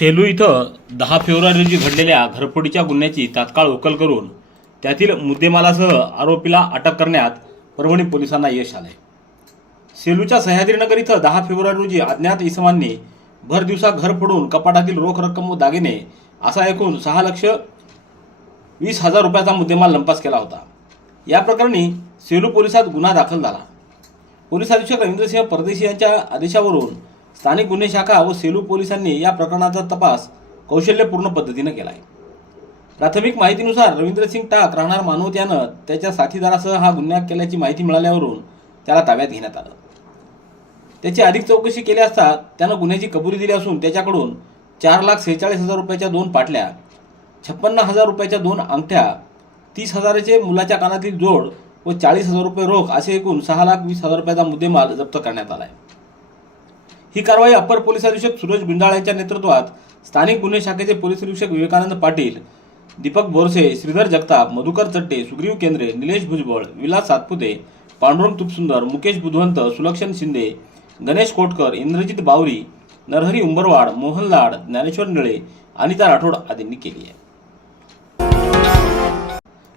सेलू इथं दहा फेब्रुवारी रोजी घडलेल्या घरफोडीच्या गुन्ह्याची तात्काळ उकल करून त्यातील मुद्देमालासह आरोपीला अटक करण्यात परभणी पोलिसांना यश आले सेलूच्या सह्याद्रीनगर इथं दहा फेब्रुवारी रोजी अज्ञात इसमांनी भर दिवसा घर फोडून कपाटातील रोख रक्कम व दागिने असा एकूण सहा लक्ष वीस हजार रुपयाचा मुद्देमाल लंपास केला होता. या प्रकरणी सेलू पोलिसात गुन्हा दाखल झाला. पोलीस अधीक्षक रवींद्रसिंह परदेशी यांच्या आदेशावरून स्थानिक गुन्हे शाखा व सेलू पोलिसांनी या प्रकरणाचा तपास कौशल्यपूर्ण पद्धतीनं केला आहे प्राथमिक माहितीनुसार रवींद्रसिंग टाक राहणार मानवत यानं त्याच्या साथीदारासह हा गुन्हा केल्याची माहिती मिळाल्यावरून त्याला ताब्यात घेण्यात आलं. त्याची अधिक चौकशी केली असता त्यानं गुन्ह्याची कबुली दिली असून त्याच्याकडून चार लाख सेहेचाळीस हजार रुपयाच्या दोन पाटल्या छप्पन्न हजार रुपयाच्या दोन अंगठ्या तीस हजाराचे मुलाच्या कानातील जोड व चाळीस हजार रुपये रोख असे एकूण सहा लाख वीस हजार रुपयाचा मुद्देमाल जप्त करण्यात आला आहे ही कारवाई अपर पोलीस अधीक्षक सुरज गुंडाळ यांच्या नेतृत्वात स्थानिक गुन्हे शाखेचे पोलीस निरीक्षक विवेकानंद पाटील दीपक बोरसे श्रीधर जगताप मधुकर चट्टे सुग्रीव केंद्रे निलेश भुजबळ विलास सातपुते पांडुरंग तुपसुंदर मुकेश बुधवंत सुलक्षण शिंदे गणेश कोटकर इंद्रजित बावरी नरहरी उंबरवाड मोहन लाड ज्ञानेश्वर निळे अनिता राठोड आदींनी केली आहे.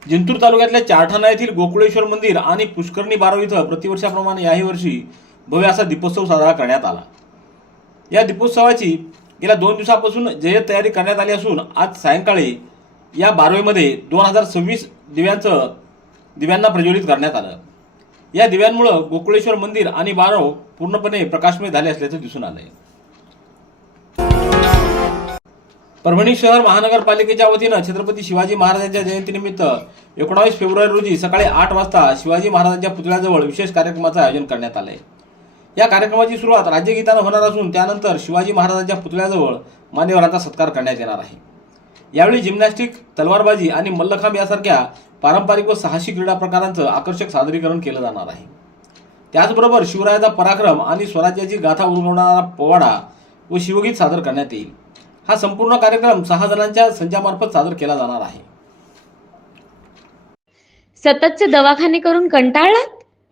जिंतूर तालुक्यातल्या चारठाणा येथील गोकुळेश्वर मंदिर आणि पुष्करणी बारव इथं प्रतिवर्षाप्रमाणे याही वर्षी भव्य असा दीपोत्सव साजरा करण्यात आला. या दीपोत्सवाची गेल्या दोन दिवसापासून जय तयारी करण्यात आली असून आज सायंकाळी या बारवेमध्ये दोन हजार सव्वीस दिव्यांचं दिव्यांना प्रज्वलित करण्यात आलं. या दिव्यांमुळं गोकुळेश्वर मंदिर आणि बारव पूर्णपणे प्रकाशमय झाले असल्याचं दिसून आलंय. परभणी शहर महानगरपालिकेच्या वतीनं छत्रपती शिवाजी महाराजांच्या जयंतीनिमित्त एकोणावीस फेब्रुवारी रोजी सकाळी आठ वाजता शिवाजी महाराजांच्या पुतळ्याजवळ विशेष कार्यक्रमाचं आयोजन करण्यात आलंय. या कार्यक्रमाची सुरुवात राज्यगीतानं होणार असून त्यानंतर शिवाजी महाराजांच्या पुतळ्याजवळ मान्यवरांचा सत्कार करण्यात येणार आहे. यावेळी जिम्नॅस्टिक तलवारबाजी आणि मल्लखांब यासारख्या पारंपरिक व साहसी क्रीडा प्रकारांचं आकर्षक सादरीकरण केलं जाणार आहे. त्याचबरोबर शिवरायाचा पराक्रम आणि स्वराज्याची गाथा उलगवणारा पोवाडा व शिवगीत सादर करण्यात येईल. हा संपूर्ण कार्यक्रम सहा जणांच्या संचामार्फत सादर केला जाणार आहे. सततचे दवाखाने करून कंटाळलात?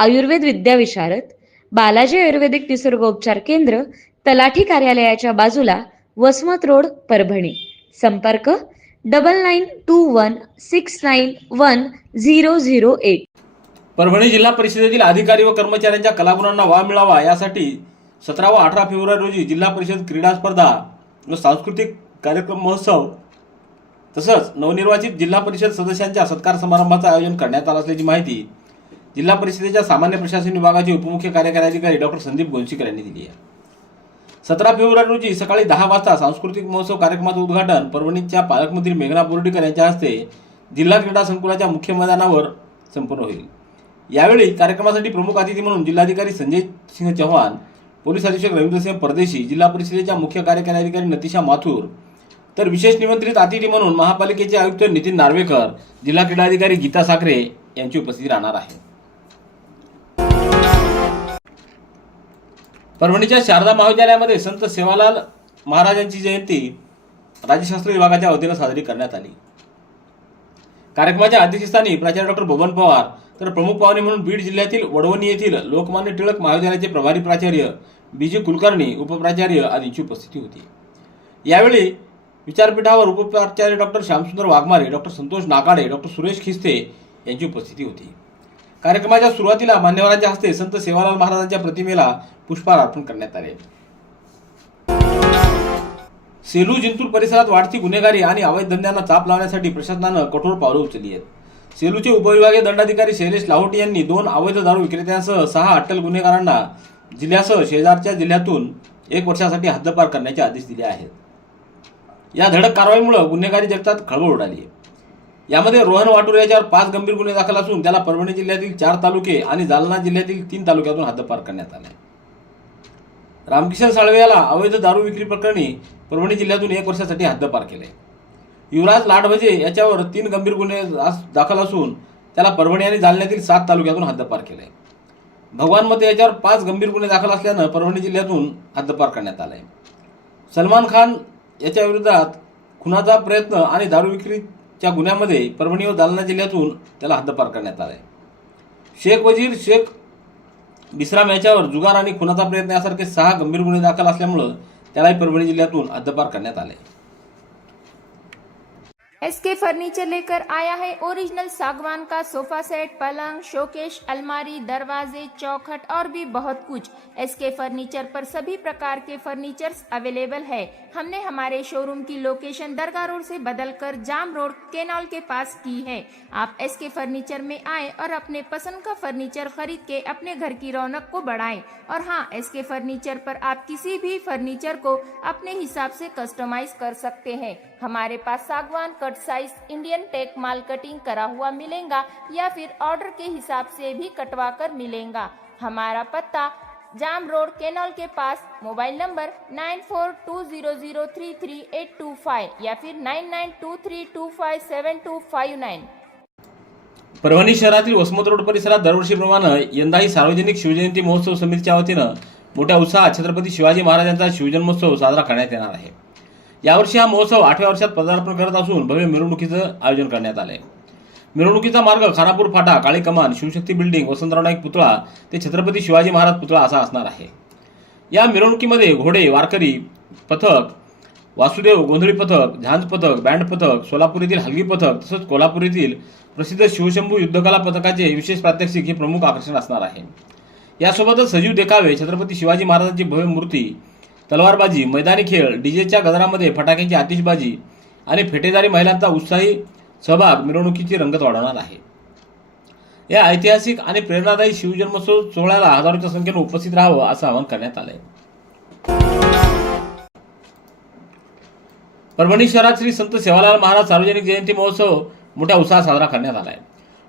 आयुर्वेद विद्याविशारद बालाजी आयुर्वेदिक निसर्गोपचार केंद्र तलाठी कार्यालयाच्या बाजूला वसमत रोड परभणी. संपर्क double nine two one six nine one zero zero eight Parbhani जिल्हा परिषदेतील अधिकारी व कर्मचाऱ्यांच्या कलागुणांना वाव मिळावा यासाठी सतरा व अठरा फेब्रुवारी रोजी जिल्हा परिषद क्रीडा स्पर्धा व सांस्कृतिक कार्यक्रम महोत्सव तसंच नवनिर्वाचित जिल्हा परिषद सदस्यांच्या सत्कार समारंभाचं आयोजन करण्यात आलं असल्याची माहिती जिल्हा परिषदेच्या सामान्य प्रशासन विभागाचे उपमुख्य कार्यकारी अधिकारी डॉक्टर संदीप गोंशीकर यांनी दिली आहे. सतरा फेब्रुवारी रोजी सकाळी दहा वाजता सांस्कृतिक महोत्सव कार्यक्रमाचं उद्घाटन परभणीच्या पालकमंत्री मेघना बोर्डीकर यांच्या हस्ते जिल्हा क्रीडा संकुलाच्या मुख्य मैदानावर संपन्न होईल. यावेळी कार्यक्रमासाठी प्रमुख अतिथी म्हणून जिल्हाधिकारी संजय सिंह चव्हाण पोलीस अधीक्षक रवींद्रसिंह परदेशी जिल्हा परिषदेच्या मुख्य कार्यकारी अधिकारी नतिशा माथुर तर विशेष निमंत्रित अतिथी म्हणून महापालिकेचे आयुक्त नितीन नार्वेकर जिल्हा क्रीडा अधिकारी गीता साखरे यांची उपस्थिती राहणार आहे. परभणीच्या शारदा महाविद्यालयामध्ये संत सेवालाल महाराजांची जयंती राज्यशास्त्र विभागाच्या वतीनं साजरी करण्यात आली. कार्यक्रमाच्या अध्यक्षस्थानी प्राचार्य डॉक्टर बबन पवार तर प्रमुख पाहुणे म्हणून बीड जिल्ह्यातील वडवणी येथील लोकमान्य टिळक महाविद्यालयाचे प्रभारी प्राचार्य बीजी कुलकर्णी उपप्राचार्य आदींची उपस्थिती होती. यावेळी विचारपीठावर उपप्राचार्य doctor Shyamsundar Waghmare doctor Santosh Nakade doctor Suresh Khiste यांची उपस्थिती होती. कार्यक्रमाच्या सुरुवातीला मान्यवरांच्या हस्ते संत सेवालाल महाराजांच्या प्रतिमेला पुष्पहार अर्पण करण्यात आले. सेलू जिंतूर परिसरात वाढती गुन्हेगारी आणि अवैध धंद्यांना चाप लावण्यासाठी प्रशासनानं कठोर पावलं उचलली आहेत. सेलूचे उपविभागीय दंडाधिकारी शैलेश लाहोटी यांनी दोन अवैध दारू विक्रेत्यांसह सहा अट्टल गुन्हेगारांना जिल्ह्यासह शेजारच्या जिल्ह्यातून एक वर्षासाठी हद्दपार करण्याचे आदेश दिले आहेत. या धडक कारवाईमुळे गुन्हेगारी जगतात खळबळ उडाली यामध्ये रोहन वाटूर याच्यावर पाच गंभीर गुन्हे दाखल असून त्याला परभणी जिल्ह्यातील चार तालुके आणि जालना जिल्ह्यातील तीन तालुक्यातून हद्दपार करण्यात आले रामकिशन साळवे याला अवैध दारू विक्री प्रकरणी परभणी जिल्ह्यातून एक वर्षासाठी हद्दपार केले. युवराज लाडभजे याच्यावर तीन गंभीर गुन्हे दाखल असून त्याला परभणी आणि जालन्यातील सात तालुक्यातून हद्दपार केले. भगवान मते याच्यावर पाच गंभीर गुन्हे दाखल असल्यानं परभणी जिल्ह्यातून हद्दपार करण्यात आले सलमान खान याच्या विरोधात खुनाचा प्रयत्न आणि दारू विक्रीच्या गुन्ह्यामध्ये परभणी व जालना जिल्ह्यातून त्याला हद्दपार करण्यात आले शेख वजीर शेख बिस्राम याच्यावर जुगार आणि खुनाचा प्रयत्न यासारखे सहा गंभीर गुन्हे दाखल असल्यामुळं त्यालाही परभणी जिल्ह्यातून अद्दपार करण्यात आले एसके फर्नीचर लेकर आया है ओरिजिनल सागवान का सोफा सेट पलंग शोकेश अलमारी, दरवाजे, चौखट और भी बहुत कुछ। एसके फर्नीचर पर सभी प्रकार के फर्नीचर्स अवेलेबल है। हमने हमारे शोरूम की लोकेशन दरगाह रोड से बदलकर जाम रोड, केनाल के पास की है। आप एसके फर्नीचर में आए और अपने पसंद का फर्नीचर खरीद के अपने घर की रौनक को बढ़ाएँ। और हाँ एसके फर्नीचर पर आप किसी भी फर्नीचर को अपने हिसाब से कस्टमाइज कर सकते हैं। हमारे पास सागवान कट साइज इंडियन टेक माल कटिंग करा हुआ मिलेगा या फिर ऑर्डर के हिसाब से भी कटवा कर मिलेगा। हमारा पत्ता जाम रोड केनॉल के pass mobile number nine four two zero zero three three eight two five या फिर nine nine two three two five seven two five nine. Parbhani शहरातील वसमत रोड परिसरात दरवर्षीप्रमाणे यंदाही सार्वजनिक शिवजयंती महोत्सव समितीच्या वतीनं मोठ्या उत्साहात छत्रपती शिवाजी महाराजांचा शिवजन्मोत्सव साजरा करण्यात येणार आहे. यावर्षी हा महोत्सव आठव्या वर्षात पदार्पण करत असून भव्य मिरवणुकीचं आयोजन करण्यात आलंय. मिरवणुकीचा मार्ग खानापूर फाटा काळी कमान शिवशक्ती बिल्डिंग वसंतराव नाईक पुतळा ते छत्रपती शिवाजी महाराज पुतळा असा असणार आहे. या मिरवणुकीमध्ये घोडे वारकरी पथक वासुदेव गोंधळी पथक झांज पथक बँड पथक सोलापूर येथील हलगी पथक तसंच कोल्हापूर येथील प्रसिद्ध शिवशंभू युद्धकला पथकाचे विशेष प्रात्यक्षिक हे प्रमुख आकर्षण असणार आहे. यासोबतच सजीव देखावे छत्रपती शिवाजी महाराजांची भव्य मूर्ती तलवारबाजी मैदानी खेळ डीजेच्या गजरामध्ये फटाक्यांची आतिषबाजी आणि फेटेदारी महिलांचा उत्साही सहभाग मिरवणुकीची रंगत वाढवणार आहे. या ऐतिहासिक आणि प्रेरणादायी शिवजन्मोत्सव सोहळ्याला हजारोच्या संख्येनं उपस्थित राहावं असं आवाहन करण्यात आलंय. परभणी शहरात श्री संत सेवालाल महाराज सार्वजनिक जयंती महोत्सव मोठ्या उत्साहात साजरा करण्यात आलाय.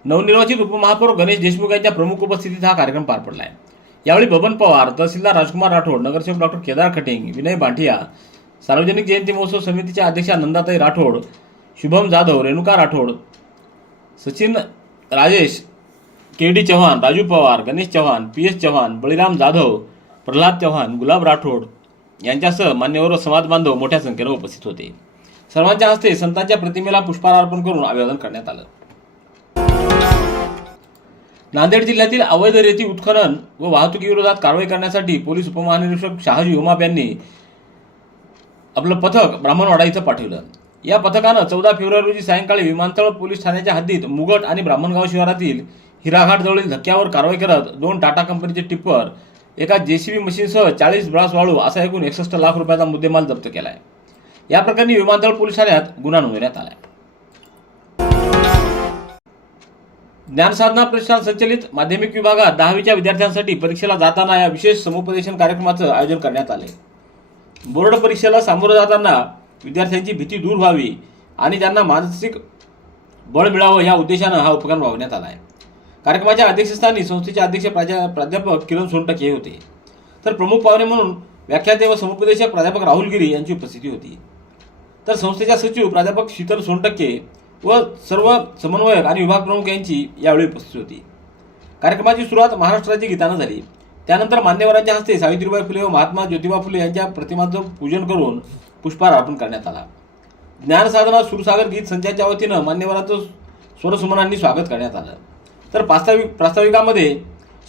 नवनिर्वाचित उपमहापौर गणेश देशमुख यांच्या प्रमुख उपस्थितीत हा कार्यक्रम पार पडला आहे यावेळी बबन पवार तहसीलदार राजकुमार राठोड नगरसेवक डॉक्टर केदार खटिंग विनय भांटिया सार्वजनिक जयंती महोत्सव समितीच्या अध्यक्षा Nandatai Rathod Shubham Jadhav Renuka Rathod Sachin Rajesh K D Chavan Raju Pawar Ganesh Chavan P S Chavan Baliram Jadhav Pralhad Chavan Gulab Rathod यांच्यासह मान्यवर समाज बांधव मोठ्या संख्येनं उपस्थित होते. सर्वांच्या हस्ते संतांच्या प्रतिमेला पुष्पहार अर्पण करून अभिवादन करण्यात आलं. नांदेड जिल्ह्यातील अवैध रेती उत्खनन व वाहतुकीविरोधात कारवाई करण्यासाठी पोलीस उपमहानिरीक्षक शहाजी उमाप यांनी आपलं पथक ब्राह्मणवाडा इथं पाठवलं. या पथकानं चौदा फेब्रुवारी रोजी सायंकाळी विमानतळ पोलीस ठाण्याच्या हद्दीत मुगट आणि ब्राह्मणगाव शिवारातील हिराघाटजवळील धक्क्यावर कारवाई करत दोन टाटा कंपनीचे टिप्पर एका जेसीबी मशीनसह चाळीस ब्रास वाळू असा एकूण एकसष्ट लाख रुपयाचा मुद्देमाल जप्त केलाय. या प्रकरणी विमानतळ पोलीस ठाण्यात गुन्हा नोंदवण्यात आलाय. ज्ञानसाधना प्रतिष्ठान संचलित माध्यमिक विभागात दहावीच्या विद्यार्थ्यांसाठी परीक्षेला जाताना या विशेष समुपदेशन कार्यक्रमाचं आयोजन करण्यात आले. बोर्ड परीक्षेला सामोरं जाताना विद्यार्थ्यांची भीती दूर व्हावी आणि त्यांना मानसिक बळ मिळावं या उद्देशानं हा उपक्रम राबवण्यात आला आहे. कार्यक्रमाच्या अध्यक्षस्थानी संस्थेचे अध्यक्ष प्राध्या प्राध्यापक किरण सोनटक हे होते. तर प्रमुख पाहुणे म्हणून व्याख्याते व समुपदेशक प्राध्यापक राहुल गिरी यांची उपस्थिती होती. तर संस्थेच्या सचिव प्राध्यापक शीतल सोनटक्के व सर्व समन्वयक आणि विभाग प्रमुख यांची यावेळी उपस्थिती होती. कार्यक्रमाची सुरुवात महाराष्ट्राच्या गीतानं झाली. त्यानंतर मान्यवरांच्या हस्ते सावित्रीबाई फुले व महात्मा ज्योतिबा फुले यांच्या प्रतिमांचं पूजन करून पुष्पहार अर्पण करण्यात आला. ज्ञानसाधना सुरसागर गीत संचाच्या वतीनं मान्यवरांचं स्वरसुमनांनी स्वागत करण्यात आलं. तर प्रास्ताविक प्रास्ताविकामध्ये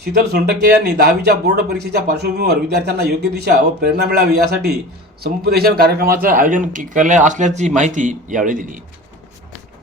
शीतल सोनटक्के यांनी दहावीच्या बोर्ड परीक्षेच्या पार्श्वभूमीवर विद्यार्थ्यांना योग्य दिशा व प्रेरणा मिळावी यासाठी समुपदेशन कार्यक्रमाचं आयोजन के- केलं असल्याची माहिती यावेळी दिली.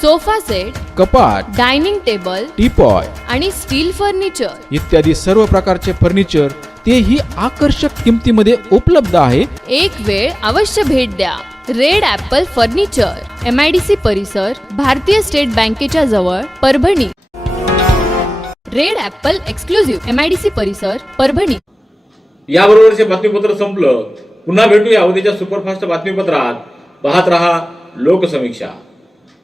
sofa set कपाट डायनिंग टेबल टीपॉय आणि स्टील फर्निचर. इत्यादी सर्व प्रकारचे फर्निचर तेही आकर्षक किमतीमध्ये उपलब्ध आहे. एक वेळ अवश्य भेट द्या. Red apple furniture M I D C परिसर भारतीय स्टेट बँकेच्या जवळ Parbhani. Red apple exclusive M I D C परिसर परभणी. याबरोबरचे बातमीपत्र संपलं पुन्हा भेटूया उद्याच्या सुपरफास्ट बातमीपत्रात. पाहत रहा लोकसमीक्षा.